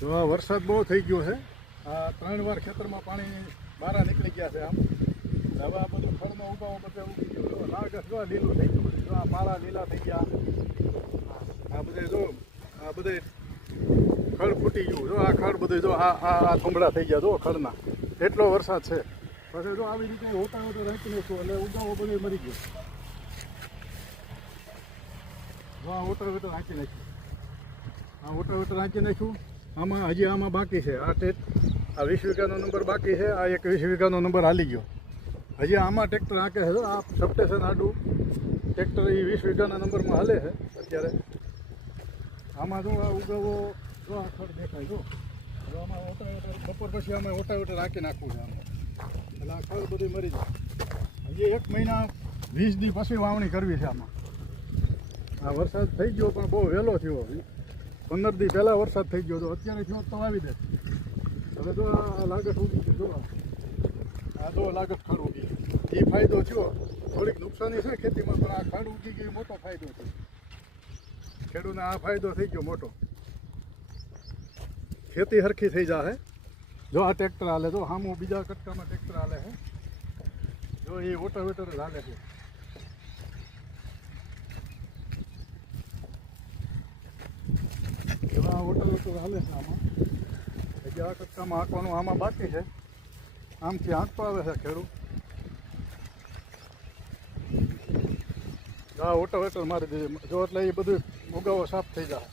જો આ વરસાદ બહુ થઈ ગયો છે. આ 3 વાર ખેતરમાં પાણી બહાર નીકળી ગયા છે. આમ હવે આ બધું ખડનો ઉગાવો બધે ઉગી ગયો. જો લાગસ જો લીલું થઈ ગયું બધું. જો આ પાળા લીલા થઈ ગયા. આ બધે જો આ બધે ખડ ફૂટી ગયું. જો આ ખડ બધું જો આ થુંબડા થઈ ગયા. જો ખડના એટલો વરસાદ છે. પછી જો આવી રીતે હોતા હોય તો રાખી નાખશું એટલે ઉગાવો બધો મરી ગયો. જો આ ઓટાવેટર રાખી નાખ્યું. આ ઓટાવેટર રાખી નાખ્યું. આમાં બાકી છે. આ 20 વીઘાનો નંબર બાકી છે. આ 21 વીઘાનો નંબર હાલી ગયો. હજી આમાં ટ્રેક્ટર હાંકે છે. આ સબસ્ટેશન આડું ટ્રેક્ટર એ 20 વીઘાના નંબરમાં હાલે છે અત્યારે. આમાં જો આ ઉગાવો જો આ ખડ દેખાય. જો આમાં ઓટાવેટર બપોર પછી આમાં ઓટાવેટર રાખી નાખવું છે. આમાં એટલે આ ખડ બધી મરી જાય. હજી 1 મહિના 20 દી પછી વાવણી કરવી છે આમાં. આ વરસાદ થઈ ગયો પણ બહુ વહેલો થયો. 15 દી પહેલાં વરસાદ થઈ ગયો તો અત્યારે થયો તો આવી દે. હવે તો આ લાગત ઉગી છે. જો આ જો લાગત ખડ ઉગી. એ ફાયદો થયો. થોડીક નુકસાની છે ખેતીમાં પણ આ ખડ ઉગી ગઈ મોટો ફાયદો છે. ખેડૂતને આ ફાયદો થઈ ગયો મોટો. ખેતી હરખી થઈ જાય. જો આ ટ્રેક્ટર હાલે. જો સામું બીજા કટકામાં ટ્રેક્ટર હાલે છે. જો એ ઓટાવેટર જ હાલે છે. આ ઓટાવેટર હાલે છે આમાં. હજી આ કટકામાં હાંકવાનું આમાં બાકી છે. આમથી હાંકતો આવે છે ખેડૂત. આ ઓટાવેટર મારી દીધી જો એટલે એ બધું ઉગાવો સાફ થઈ જાય.